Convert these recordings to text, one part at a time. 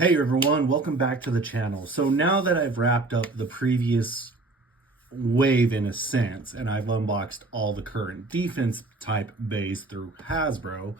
Hey everyone, welcome back to the channel. So now that I've wrapped up the previous wave in a sense, and I've unboxed all the current defense type bays through Hasbro,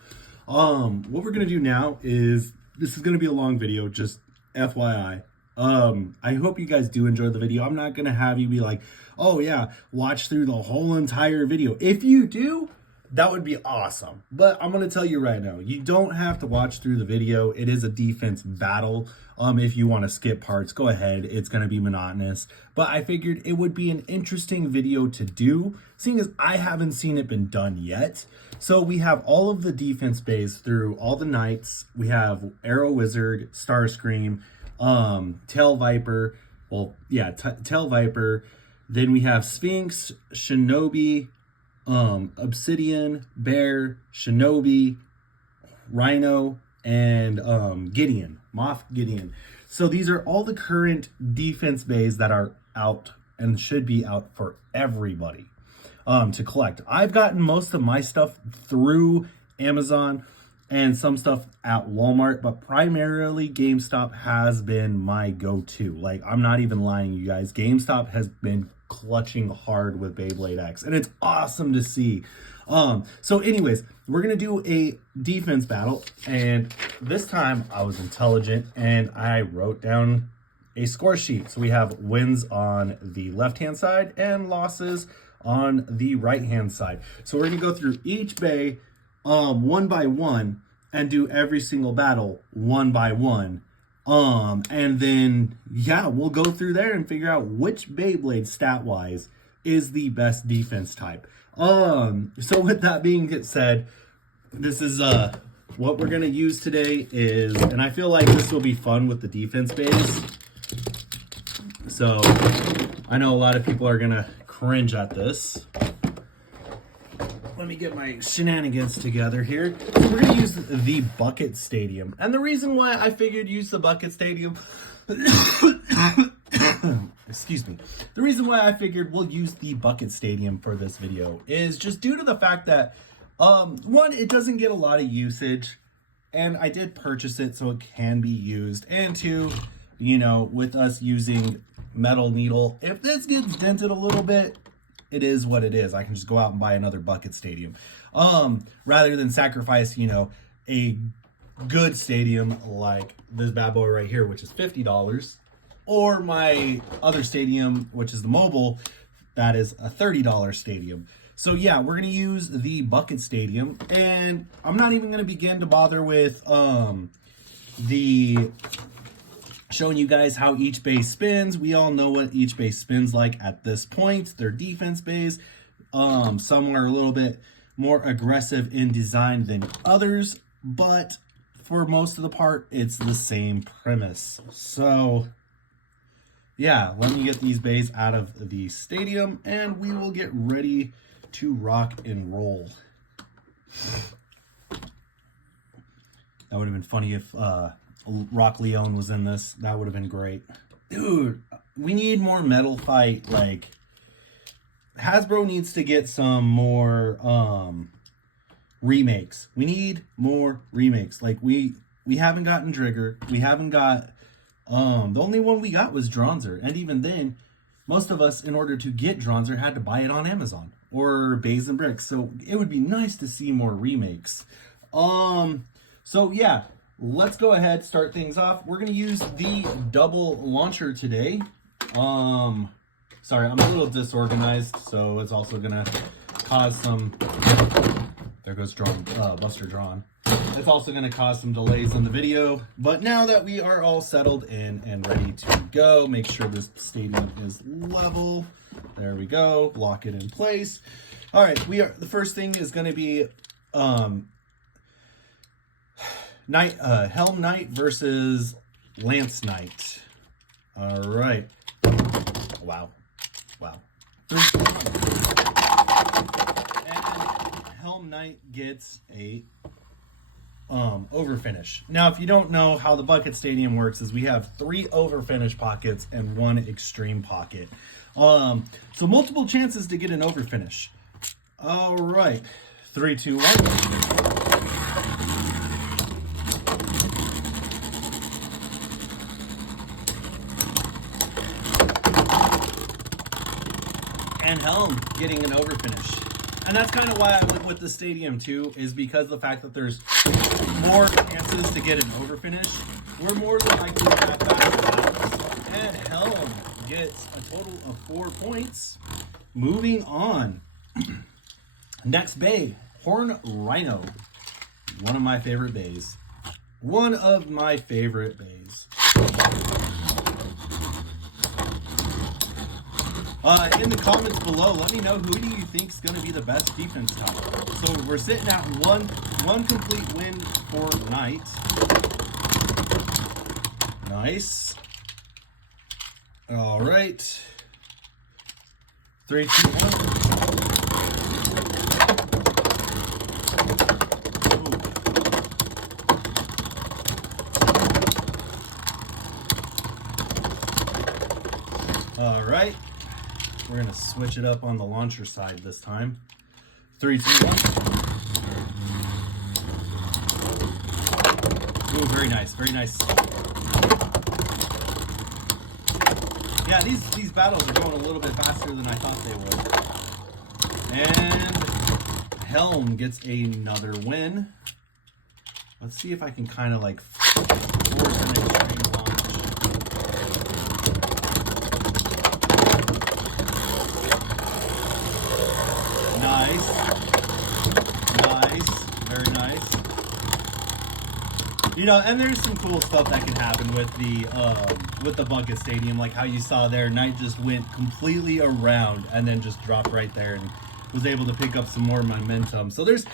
what we're gonna do now is, this is gonna be a long video, just FYI. I hope you guys do enjoy the video. I'm not gonna have you be like, oh yeah, watch through the whole entire video. If you do, that would be awesome. But I'm going to tell you right now, you don't have to watch through the video. It is a defense battle. If you want to skip parts, go ahead. It's going to be monotonous. But I figured it would be an interesting video to do, seeing as I haven't seen it been done yet. So we have all of the defense bays through all the knights. We have Arrow Wizard, Starscream, Tail Viper. Well, yeah, Tail Viper. Then we have Sphinx, Shinobi, Obsidian, Bear, Shinobi, Rhino, and Gideon, Moff Gideon. So these are all the current defense bays that are out and should be out for everybody to collect. I've gotten most of my stuff through Amazon and some stuff at Walmart, but primarily GameStop has been my go-to. Like, I'm not even lying, you guys. GameStop has been clutching hard with Beyblade X, and it's awesome to see. So anyways, we're gonna do a defense battle, and this time I was intelligent and I wrote down a score sheet. So we have wins on the left hand side and losses on the right hand side. So we're gonna go through each bay one by one and do every single battle one by one. And then, yeah, we'll go through there and figure out which Beyblade stat-wise is the best defense type. So with that being said, this is, what we're going to use today is, and I feel like this will be fun with the defense bays. So I know a lot of people are going to cringe at this. Let me get my shenanigans together here. We're going to use the Bucket Stadium. And the reason why I figured use the Bucket Stadium... excuse me. The reason why I figured we'll use the Bucket Stadium for this video is just due to the fact that, one, it doesn't get a lot of usage. And I did purchase it so it can be used. And two, you know, with us using metal needle, if this gets dented a little bit, it is what it is. I can just go out and buy another Bucket Stadium. Rather than sacrifice, you know, a good stadium like this bad boy right here, which is $50, or my other stadium, which is the mobile, that is a $30 stadium. So yeah, we're gonna use the Bucket Stadium, and I'm not even gonna begin to bother with showing you guys how each base spins. We all know what each base spins like at this point. They're defense bays. Some are a little bit more aggressive in design than others, but for most of the part, it's the same premise. So yeah, let me get these bays out of the stadium and we will get ready to rock and roll. That would have been funny if Rock Leone was in this. That would have been great. Dude, we need more Metal Fight. Like, Hasbro needs to get some more remakes. We need more remakes. Like, we haven't gotten Trigger. We haven't got the only one we got was Dronzer, and even then most of us, in order to get Dronzer, had to buy it on Amazon or Bays and Bricks. So it would be nice to see more remakes. So yeah, let's go ahead, start things off. We're going to use the double launcher today. Sorry, I'm a little disorganized, so it's also going to cause some... There goes Buster Drawn. It's also going to cause some delays in the video. But now that we are all settled in and ready to go, make sure this stadium is level. There we go. Lock it in place. All right, the first thing is going to be... Helm Knight versus Lance Knight. All right. Wow. And Helm Knight gets a overfinish. Now, if you don't know how the Bucket Stadium works, is we have 3 overfinish pockets and 1 extreme pocket. So multiple chances to get an overfinish. All right. 3, 2, 1. And Helm getting an overfinish. And that's kind of why I went with the stadium too, is because the fact that there's more chances to get an overfinish. We're more likely to have faster battles. And Helm gets a total of 4 points. Moving on. Next bay, Horn Rhino. One of my favorite bays. One of my favorite bays. In the comments below, let me know who do you think is going to be the best defense type. So we're sitting at one complete win for Knight. Nice. All right. 3, 2, 1. All right. We're going to switch it up on the launcher side this time. 3, 2, 1. Ooh, very nice. Very nice. Yeah, these battles are going a little bit faster than I thought they would. And Helm gets another win. Let's see if I can kind of like force an extreme launch. Nice. Nice. Very nice. You know, and there's some cool stuff that can happen with the bucket stadium, like how you saw there. Knight just went completely around and then just dropped right there and was able to pick up some more momentum. So there's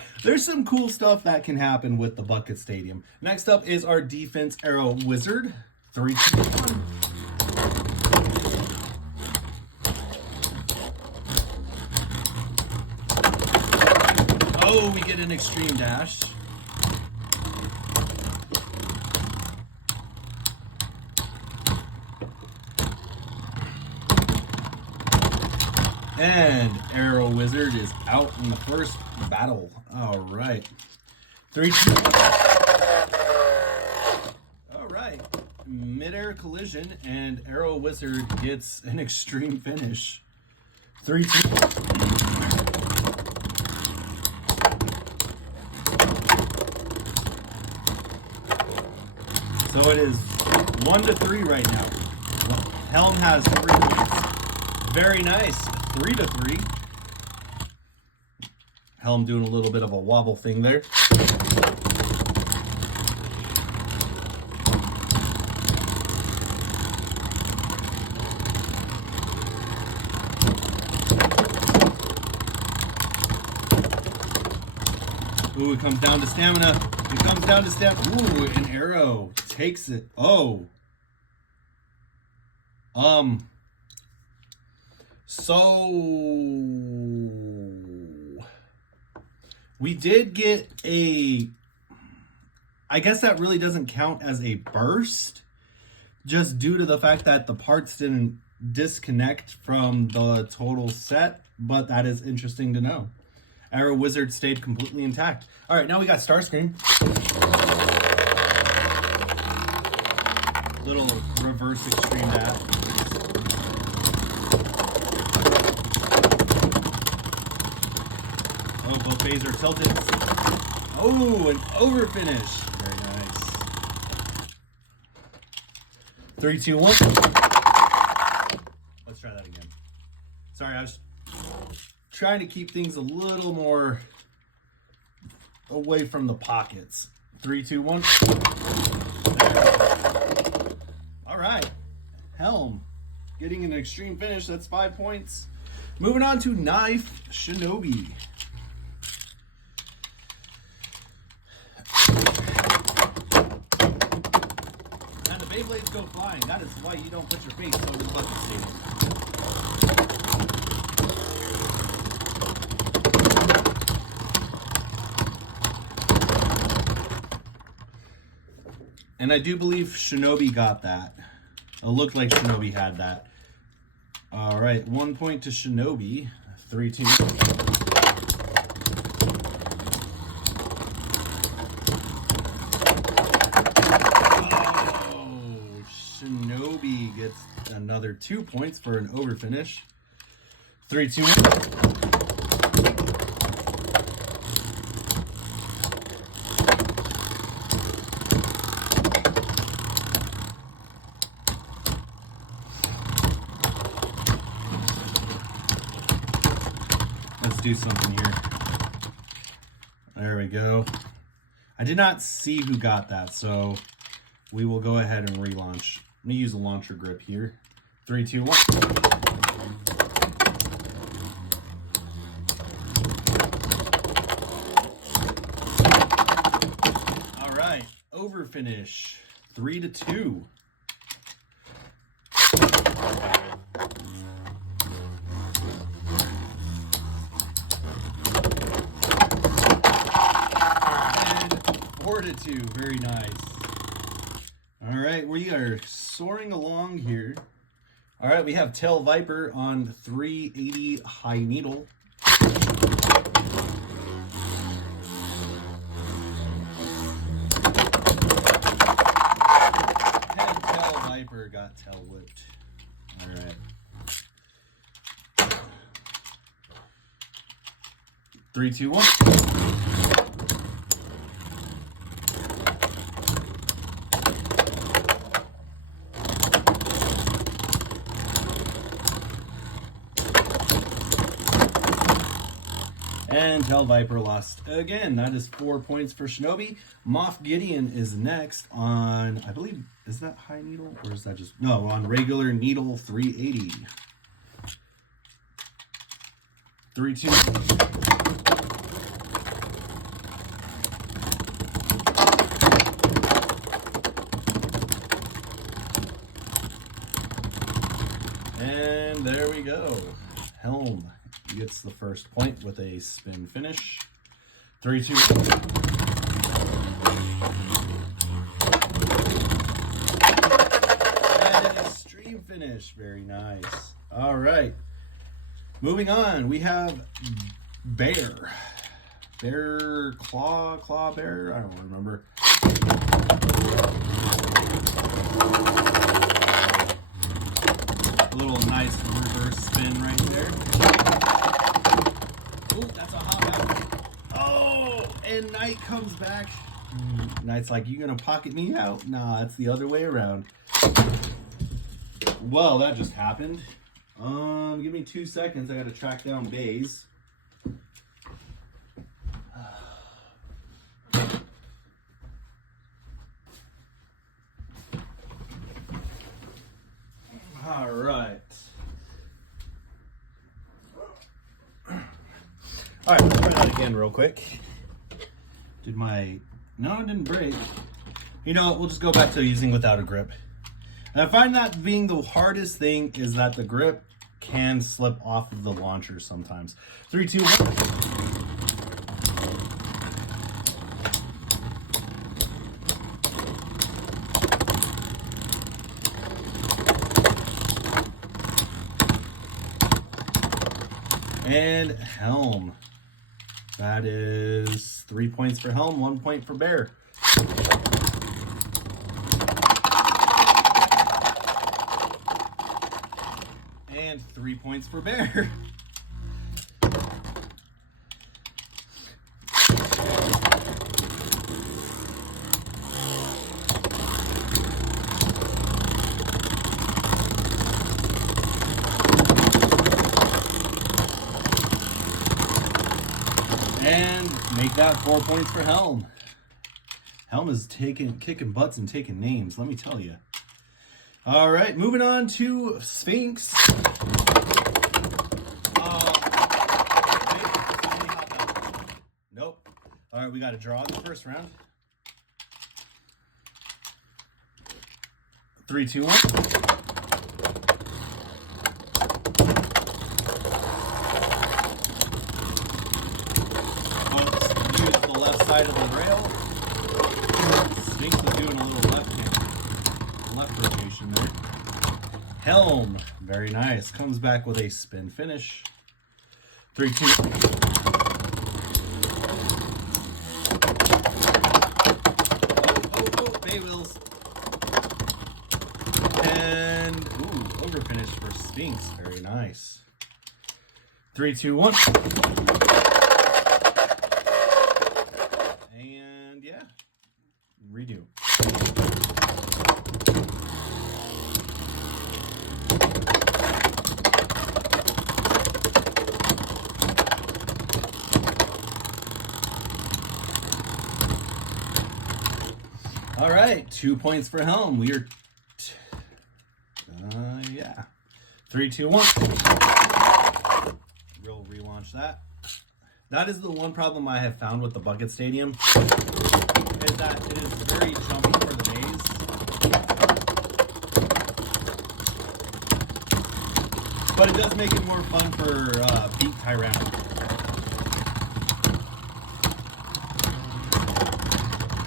some cool stuff that can happen with the bucket stadium. Next up is our defense arrow wizard. 3, 2, 1. Oh, we get an extreme dash. And Arrow Wizard is out in the first battle. All right. 3, 2, 1. All right. Mid-air collision, and Arrow Wizard gets an extreme finish. 3, 2, 1. So it is 1-3 right now. Helm has 3 points. Very nice. 3-3. Helm doing a little bit of a wobble thing there. Ooh, it comes down to stamina. It comes down to stamina. Ooh, an arrow takes it. Oh. So we did get a, I guess that really doesn't count as a burst, just due to the fact that the parts didn't disconnect from the total set, but that is interesting to know. Arrow Wizard stayed completely intact. All right, now we got Starscream. Little reverse extreme dash. Oh, both bays are tilted. Oh, an over finish. Very nice. 3, 2, 1. Let's try that again. Sorry, I was trying to keep things a little more away from the pockets. 3, 2, 1. All right. Helm getting an extreme finish. That's 5 points. Moving on to Knife Shinobi. And the Beyblades go flying. That is why you don't put your face over the bucket stadium. And I do believe Shinobi got that. It looked like Shinobi had that. All right, 1 point to Shinobi. 3, 2. Oh, Shinobi gets another 2 points for an over finish. 3, 2, 1. Let's do something here. There we go. I did not see who got that, so we will go ahead and relaunch. Let me use a launcher grip here. 3, 2, 1. All right, over finish. 3 to 2. And 4-2, very nice. All right, we are soaring along here. All right, we have Tail Viper on 380 high needle. And Tail Viper got tail whipped. All right. 3, 2, 1. And Tail Viper lost again. That is 4 points for Shinobi. Moff Gideon is next on, I believe, is that high needle? Or is that just, no, on regular needle 380. 3, 2. And there we go. Helm gets the first point with a spin finish. 3, 2. And an extreme finish. Very nice. All right. Moving on, we have Bear. Bear, Claw Bear? I don't remember. A little nice reverse spin right there. Oh, that's a hot out. Oh, and Knight comes back. Knight's like, you gonna pocket me out? Nah, it's the other way around. Well, that just happened. Give me 2 seconds. I gotta track down Baze. All right. All right, let's try that again real quick. No, it didn't break. You know what, we'll just go back to using without a grip. And I find that being the hardest thing is that the grip can slip off of the launcher sometimes. 3, 2, 1. And Helm. That is 3 points for Helm, 1 point for Bear. And 3 points for Bear. And make that 4 points for Helm. Helm is kicking butts and taking names, let me tell you. All right, moving on to Sphinx. Nope. All right, we got a draw in the first round. 3, 2, 1. Side of the rail. Sphinx is doing a little left rotation there. Helm, very nice. Comes back with a spin finish. 3, 2. Oh, Bay Wheels. And, over finish for Sphinx. Very nice. 3, 2, 1. And yeah, redo. All right, 2 points for Helm. We are, yeah. 3, 2, 1. We'll relaunch that. That is the one problem I have found with the Bucket Stadium, is that it is very jumpy for the maze. But it does make it more fun for Beat Tyranno.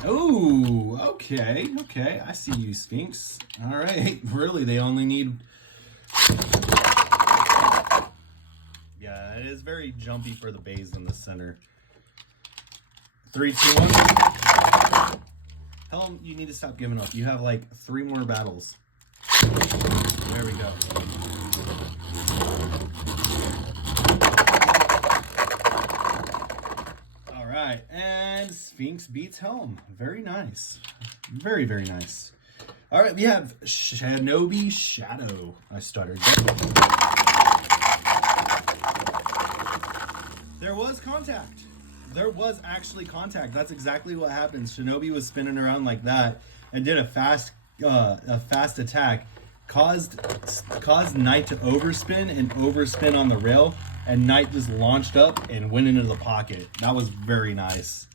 Oh, okay. I see you, Sphinx. All right, really, they only need... Yeah, it is very jumpy for the bays in the center. 3, 2, 1. Helm, you need to stop giving up. You have like 3 more battles. There we go. All right, and Sphinx beats Helm. Very nice. Very, very nice. All right, we have Shinobi Shadow. I stuttered. There was contact. There was actually contact. That's exactly what happens. Shinobi was spinning around like that and did a fast attack. Caused Knight to overspin and overspin on the rail, and Knight just launched up and went into the pocket. That was very nice.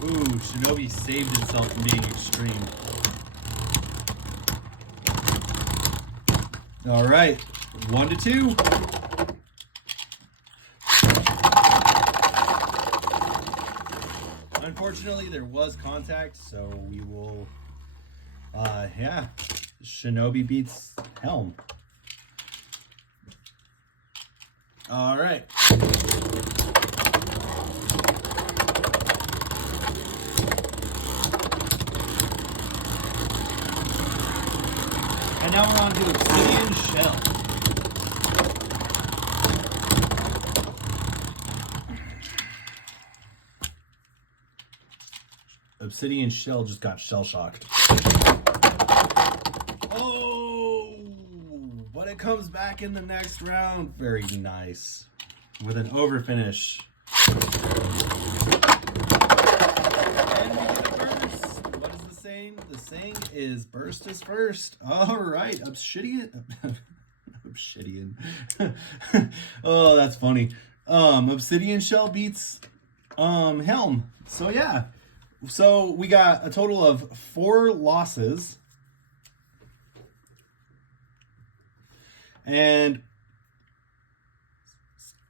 Ooh, Shinobi saved himself from being extreme. All right, 1 to 2. Unfortunately, there was contact, so we will, yeah, Shinobi beats Helm. All right. And now we're on to Obsidian Shell. Obsidian Shell just got shell-shocked. Oh! But it comes back in the next round. Very nice. With an overfinish. And we get a burst. What is the saying? The saying is burst is first. All right. Obsidian. Obsidian. Oh, that's funny. Obsidian Shell beats Helm. So yeah. So we got a total of 4 losses and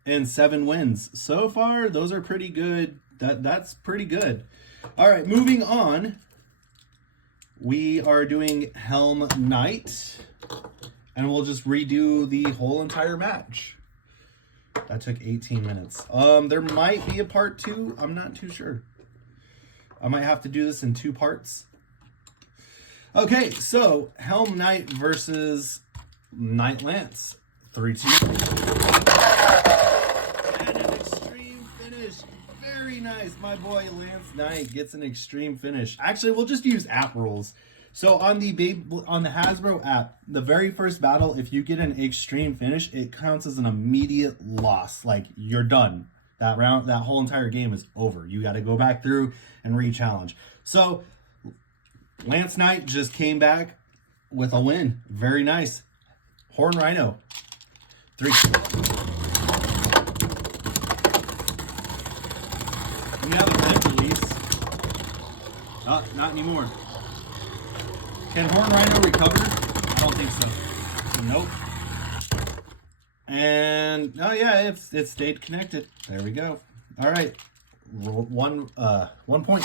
7 wins. So far, those are pretty good. That's pretty good. All right, moving on. We are doing Helm Knight, and we'll just redo the whole entire match. That took 18 minutes. There might be a part 2. I'm not too sure. I might have to do this in 2 parts. Okay, so Helm Knight versus Knight Lance. 3, 2. And an extreme finish. Very nice. My boy Lance Knight gets an extreme finish. Actually, we'll just use app rules. So on the Hasbro app, the very first battle, if you get an extreme finish, it counts as an immediate loss. Like, you're done. That round, that whole entire game is over. You got to go back through and re-challenge. So Lance Knight just came back with a win. Very nice. Horn Rhino. 3. We have a event release. Not anymore. Can Horn Rhino recover? I don't think so. Nope. And oh yeah, it stayed connected. There we go. All right, 1 point.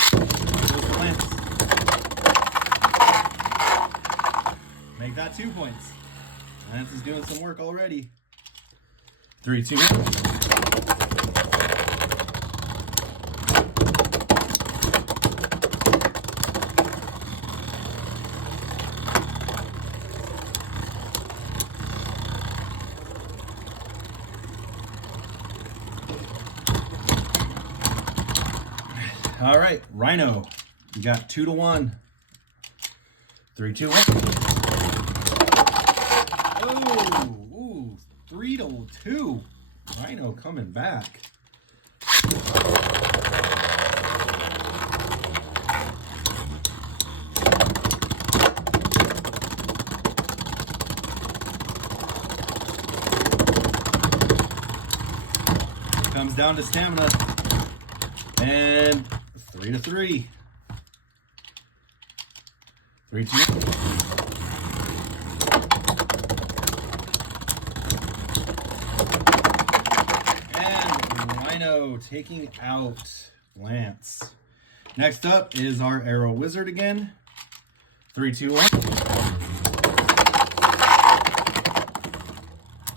Lance. Make that 2 points. Lance is doing some work already. 3, 2. All right, Rhino. You got 2 to 1. 3, 2, 1. Oh, ooh, 3 to 2. Rhino coming back. Comes down to stamina. And 3 to 3. 3, 2. And Rhino taking out Lance. Next up is our Arrow Wizard again. 3, 2, 1.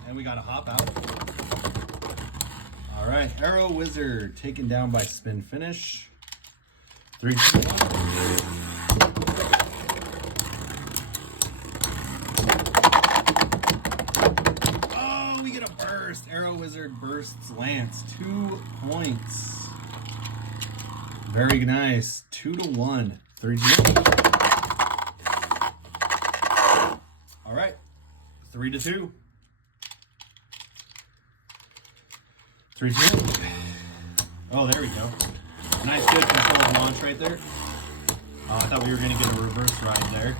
And we got a hop out. All right, Arrow Wizard taken down by spin finish. 3, 2, 1. Oh, we get a burst. Arrow Wizard bursts Lance. 2 points. Very nice. 2 to 1. 3, 2, 1. All right, 3 to 2. 3, 2. Oh, there we go. Nice, good control launch right there. I thought we were going to get a reverse ride there.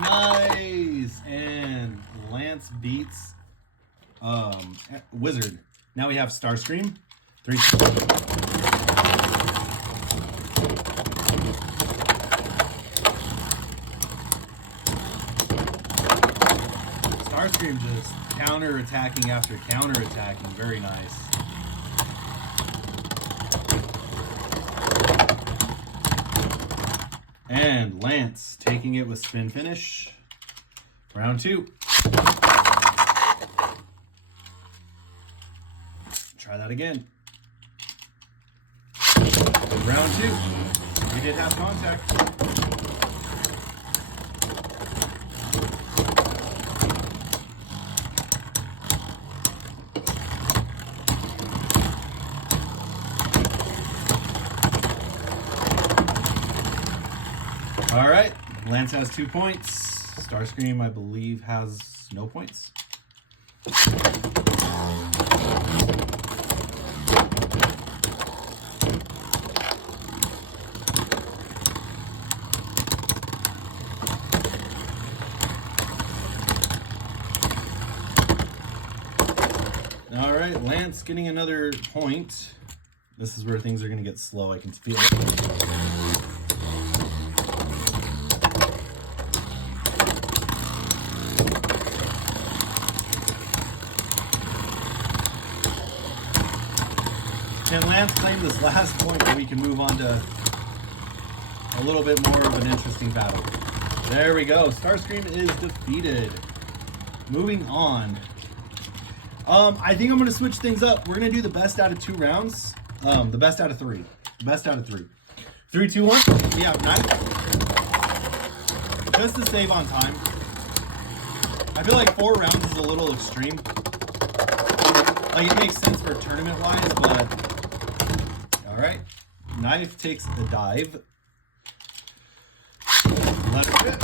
Nice! And Lance beats Wizard. Now we have Starscream. 3, 2. Starscream just counter-attacking after counter-attacking. Very nice. And Lance taking it with spin finish. Round 2. Try that again. Round 2. We did have contact. All right, Lance has 2 points. Starscream, I believe, has no points. All right, Lance getting another point. This is where things are going to get slow. I can feel it. Can Lance claim this last point so we can move on to a little bit more of an interesting battle? There we go. Starscream is defeated. Moving on. I think I'm going to switch things up. We're going to do the best out of 2 rounds. The best out of 3. The best out of 3. 3, 2, 1. We have 9. Just to save on time. I feel like 4 rounds is a little extreme. Like, it makes sense for tournament-wise, but... Alright. Knife takes the dive. Let it rip.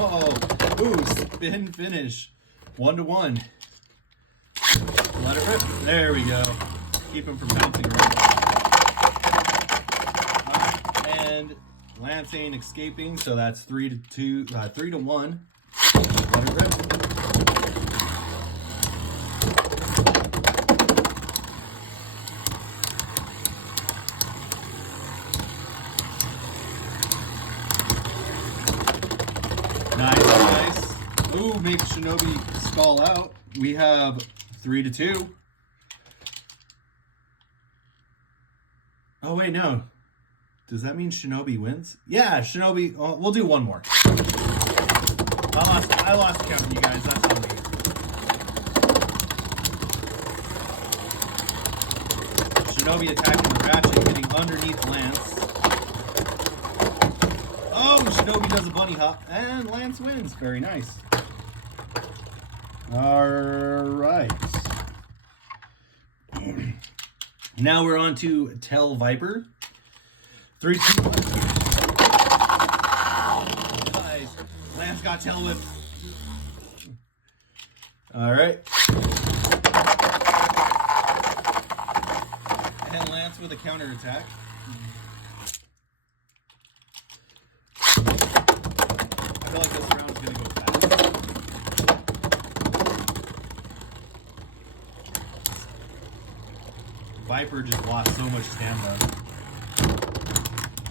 Oh, ooh, spin finish. 1 to 1. Let it rip. There we go. Keep him from bouncing around. And Lance ain't escaping, so that's 3 to 2, 3 to 1. Let it rip. Nice. Ooh, make Shinobi stall out. We have 3 to 2. Oh wait, no. Does that mean Shinobi wins? Yeah, Shinobi. Oh, we'll do one more. I lost count, you guys. That's on me. Shinobi attacking the Ratchet, getting underneath Lance. Shinobi does a bunny hop, and Lance wins. Very nice. All right. Now we're on to Tell Viper. 3, 2, 1. Nice. Lance got Tail Whip. All right. And Lance with a counter attack. I feel like this round's gonna go fast. Viper just lost so much stamina.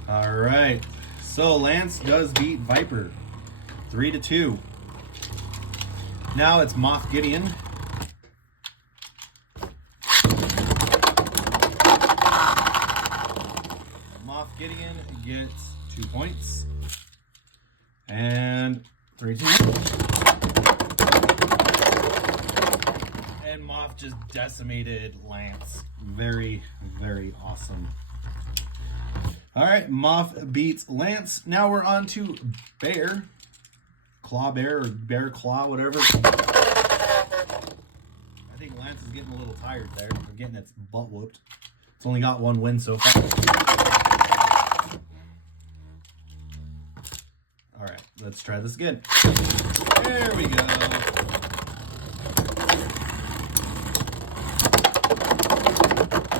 All right. So Lance does beat Viper. 3-2. Now it's Moff Gideon. Moff Gideon gets 2 points. And 3-2. And Moff just decimated Lance. Very, very awesome. All right, Moff beats Lance. Now we're on to Bear. Claw Bear or Bear Claw, whatever. I think Lance is getting a little tired there. We're getting its butt whooped. It's only got 1 win so far. All right, let's try this again. There we go.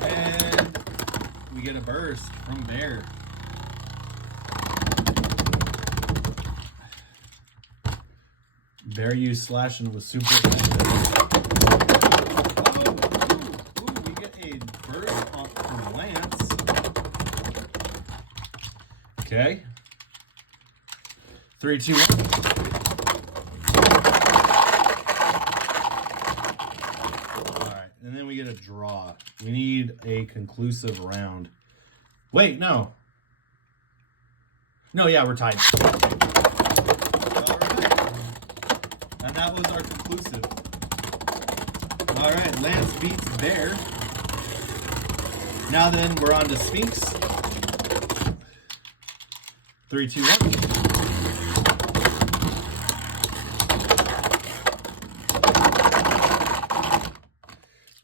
And we get a burst from Bear. Bear used slashing was super effective. Oh, we get a burst off from Lance. Okay. 3, 2, 1. All right, and then we get a draw. We need a conclusive round. Wait, no. No, yeah, we're tied. All right. And that was our conclusive. All right, Lance beats Bear. Now then, we're on to Sphinx. 3, 2, 1.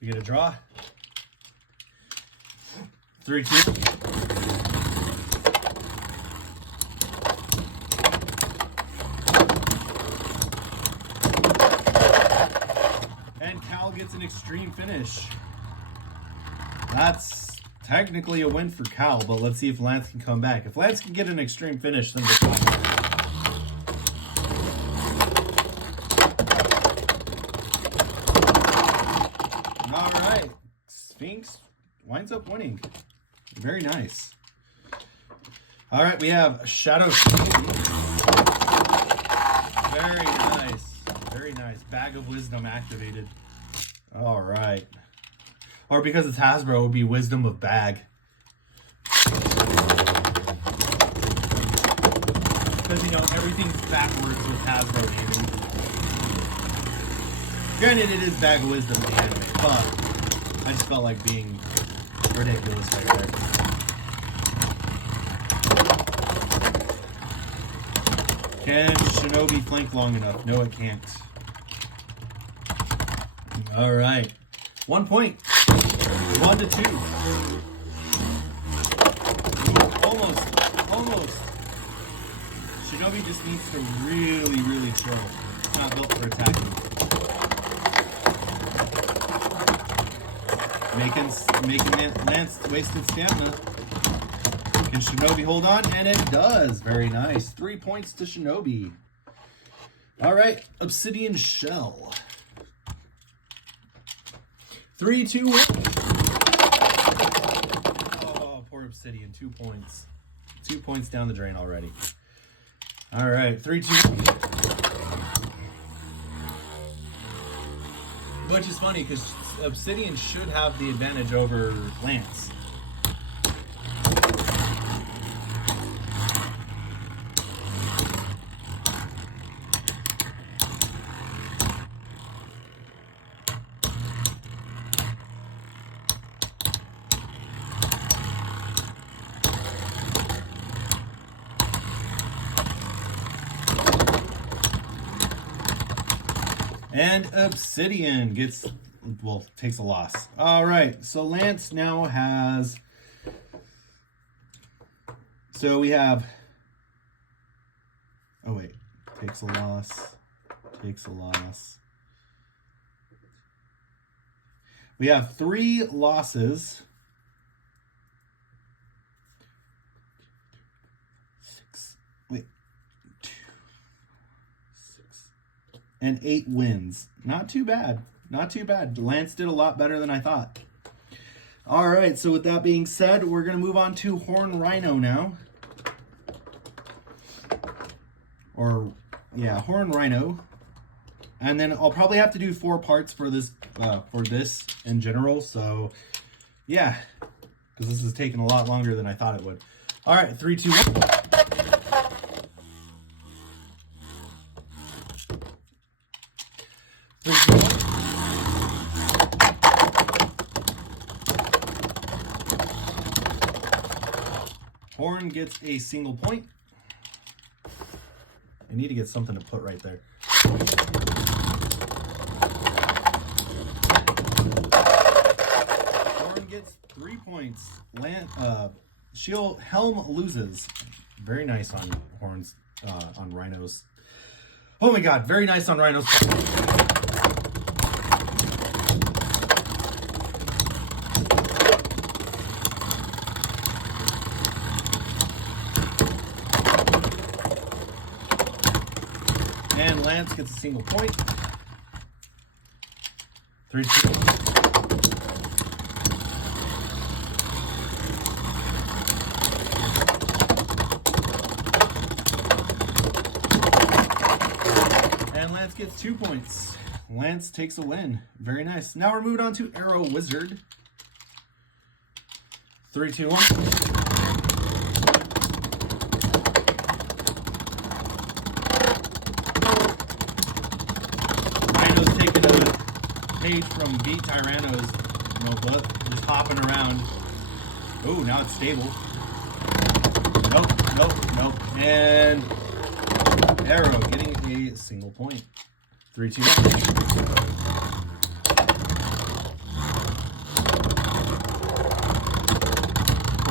We get a draw. 3, 2. And Cal gets an extreme finish. That's technically a win for Cal, but let's see if Lance can come back. If Lance can get an extreme finish, then we're fine. All right, Sphinx winds up winning. Very nice. All right, we have Shadow. Very nice. Very nice. Bag of Wisdom activated. All right. Or because it's Hasbro, it would be Wisdom of Bag. Because, you know, everything's backwards with Hasbro naming. Granted, it is Bag of Wisdom in the anime, but I just felt like being ridiculous right there. Can Shinobi flank long enough? No, it can't. All right. 1 point. 1-2. Ooh, almost. Shinobi just needs to really, really chill. It's not built for attacking. Making Lance wasted stamina. Can Shinobi hold on? And it does. Very nice. 3 points to Shinobi. All right. Obsidian Shell. 3, 2, 1. Oh, poor Obsidian. 2 points. 2 points down the drain already. All right. 3, 2, 1. Which is funny because Obsidian should have the advantage over Lance. And Obsidian takes a loss. All right, so Lance now has... So we have... Oh, wait. Takes a loss. Takes a loss. We have 3 losses. 6. Wait. 2, 6. And 8 wins. Not too bad. Not too bad. Lance did a lot better than I thought. All right, so with that being said, we're going to move on to Horn Rhino now. Horn Rhino. And then I'll probably have to do 4 parts for this in general. So, yeah, because this is taking a lot longer than I thought it would. All right, 3, 2, 1. 3, 2, 1. Horn gets a single point. I need to get something to put right there. Horn gets 3 points. Helm loses. Very nice on Horns, on Rhinos. Oh my God, very nice on Rhinos. And Lance gets a single point. 3, 2. And Lance gets 2 points. Lance takes a win. Very nice. Now we're moving on to Arrow Wizard. 3, 2, 1. Page from V Tyranno's notebook, just hopping around. Oh, now it's stable. Nope. And Arrow getting a single point. 3, 2, 1.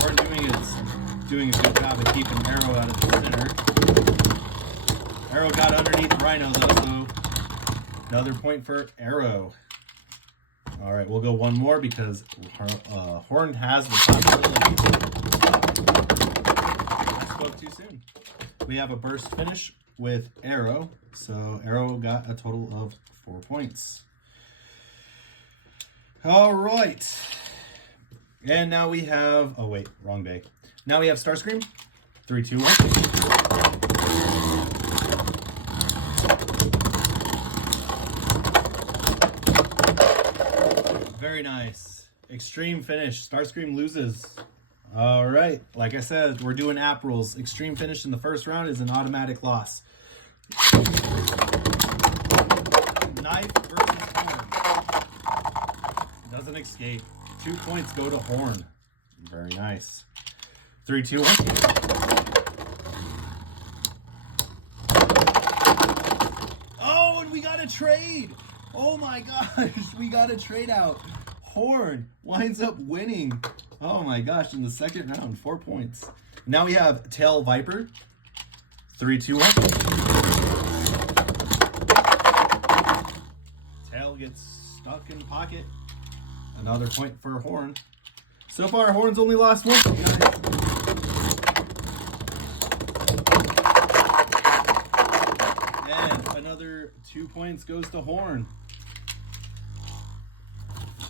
Horn doing a good job of keeping Arrow out of the center. Arrow got underneath Rhino though, so another point for Arrow. All right, we'll go one more because Horn has the possibility. I spoke too soon. We have a burst finish with Arrow. So Arrow got a total of 4 points. All right. And now we have, oh wait, wrong day. Now we have Starscream. 3, 2, 1. Very nice. Extreme finish. Starscream loses. All right. Like I said, we're doing app rules. Extreme finish in the first round is an automatic loss. Knife versus Horn. Doesn't escape. 2 points go to Horn. Very nice. 3, 2, 1. Oh, and we got a trade. Oh my gosh, we got a trade out. Horn winds up winning. Oh my gosh, in the second round, 4 points. Now we have Tail Viper. 3, 2, 1. Tail gets stuck in the pocket. Another point for Horn. So far, Horn's only lost one. And another 2 points goes to Horn.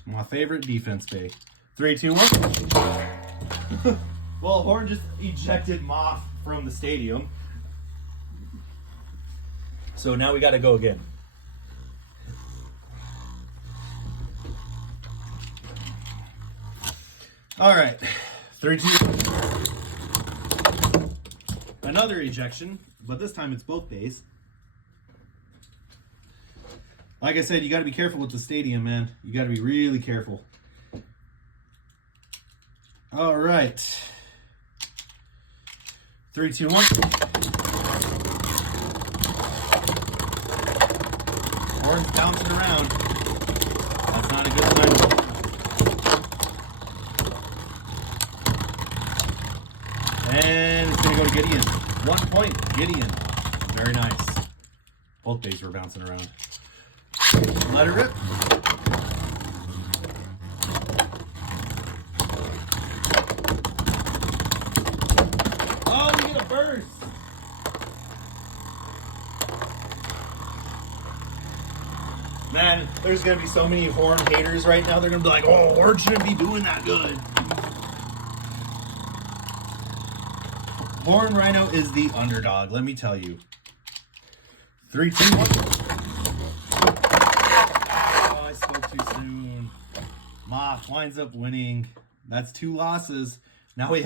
My favorite defense day. 3, 2, 1. Well, Horn just ejected Moth from the stadium. So now we got to go again. All right. 3, 2. Another ejection, but this time it's both bays. Like I said, you got to be careful with the stadium, man. You got to be really careful. All right. 3, 2, 1. Horn's bouncing around. That's not a good sign. And it's going to go to Gideon. 1 point, Gideon. Very nice. Both bays were bouncing around. Let it rip. Oh, we get a burst. Man, there's going to be so many Horn haters right now. They're going to be like, oh, Horn shouldn't be doing that good. Horn Rhino is the underdog, let me tell you. 3, 2, 1. Oh, I spoke too soon. Moth winds up winning. That's 2 losses. Now we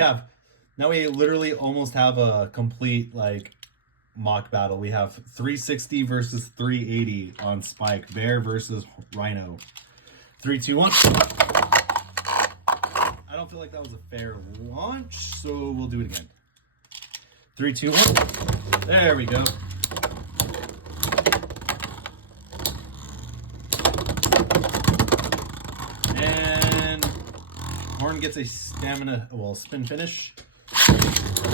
literally almost have a complete like mock battle. We have 360 versus 380 on Spike. Bear versus Rhino. 3, 2, 1. I don't feel like that was a fair launch, so we'll do it again. 3, 2, 1. There we go. And Horn gets a stamina, well, spin finish.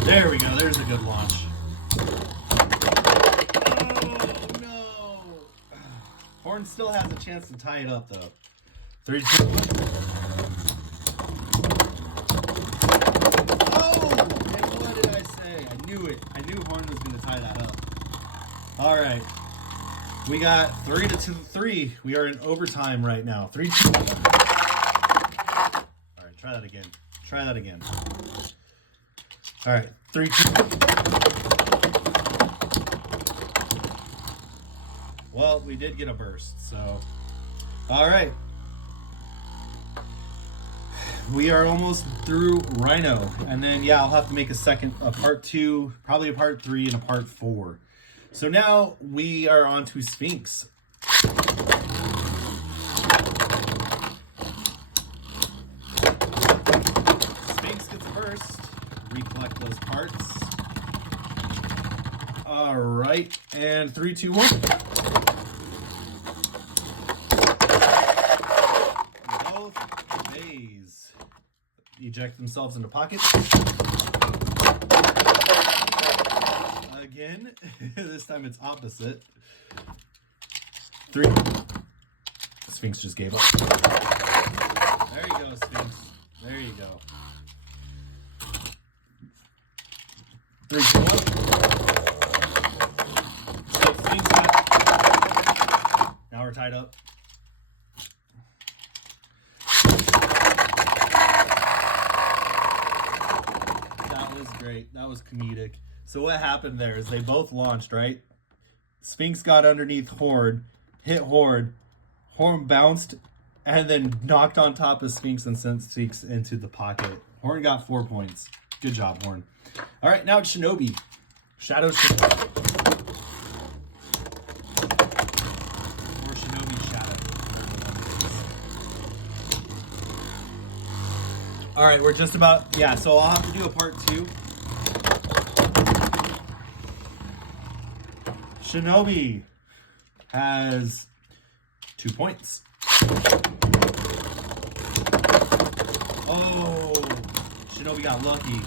There we go. There's a good launch. Oh, no. Horn still has a chance to tie it up, though. 3, 2, 1. I knew Horn was going to tie that up. All right. We got 3-3. We are in overtime right now. 3, 2, 1. All right, try that again. Try that again. All right, 3, 2, 1. Well, we did get a burst, so. All right. We are almost through Rhino, and then yeah, I'll have to make a part 2, probably a part 3, and a part 4. So now we are on to Sphinx. Sphinx gets first. Recollect those parts. All right, and 3, 2, 1. Both bays eject themselves into pockets. Again, this time it's opposite. 3. Sphinx just gave up. There you go, Sphinx. There you go. 3, 2, 1. So Sphinx got. Now we're tied up. Great. That was comedic. So what happened there is they both launched, right? Sphinx got underneath Horde, hit Horde, Horn bounced, and then knocked on top of Sphinx and sent Sphinx into the pocket. Horn got 4 points. Good job, Horn. All right, now it's Shinobi. Shadow Shinobi. Or Shinobi Shadow. All right, we're just about, yeah, so I'll have to do a part 2. Shinobi has 2 points. Oh, Shinobi got lucky.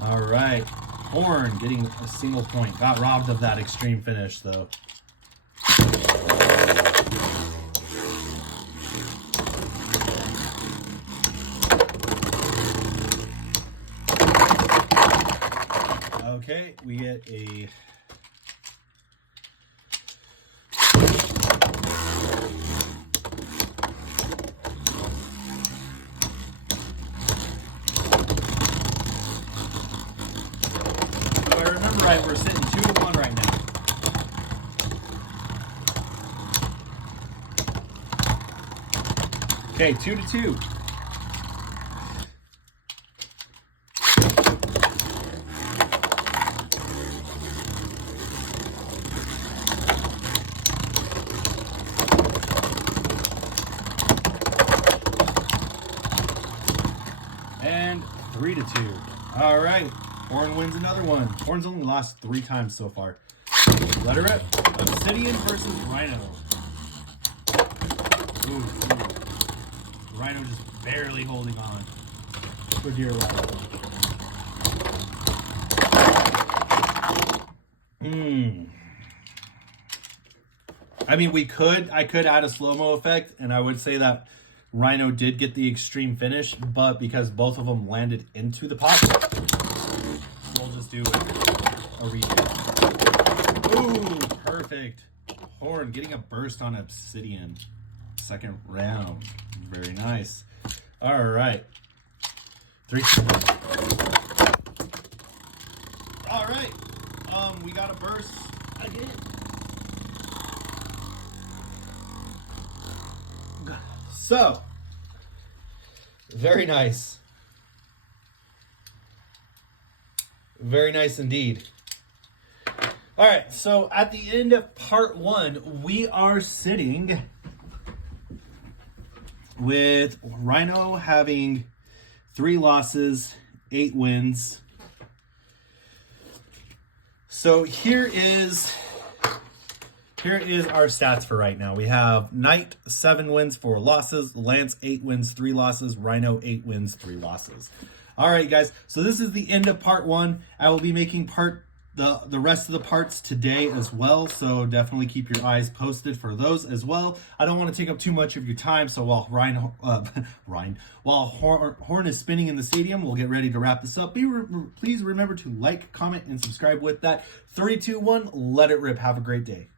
All right, Horn getting a single point. Got robbed of that extreme finish, though. Okay, we get a if I remember right, we're sitting 2-1 right now. Okay, 2-2. And 3-2. All right. Horn wins another one. Horn's only lost 3 times so far. Let her rip. Obsidian versus Rhino. Ooh. Rhino just barely holding on for dear life. I mean, I could add a slow-mo effect, and I would say that Rhino did get the extreme finish, but because both of them landed into the pot, we'll just do a redo. Ooh, perfect. Horn getting a burst on Obsidian. Second round. Very nice. All right. 3. All right. We got a burst again. So, very nice. Very nice indeed. All right, so at the end of part 1, we are sitting with Rhino having 3 losses, 8 wins. So here is our stats for right now. We have Knight 7 wins, 4 losses, Lance 8 wins, 3 losses, Rhino 8 wins, 3 losses. All right, guys. So this is the end of part 1. I will be making the rest of the parts today as well. So definitely keep your eyes posted for those as well. I don't want to take up too much of your time. So while Horn is spinning in the stadium, we'll get ready to wrap this up. Please remember to like, comment, and subscribe with that. 3, 2, 1. Let it rip. Have a great day.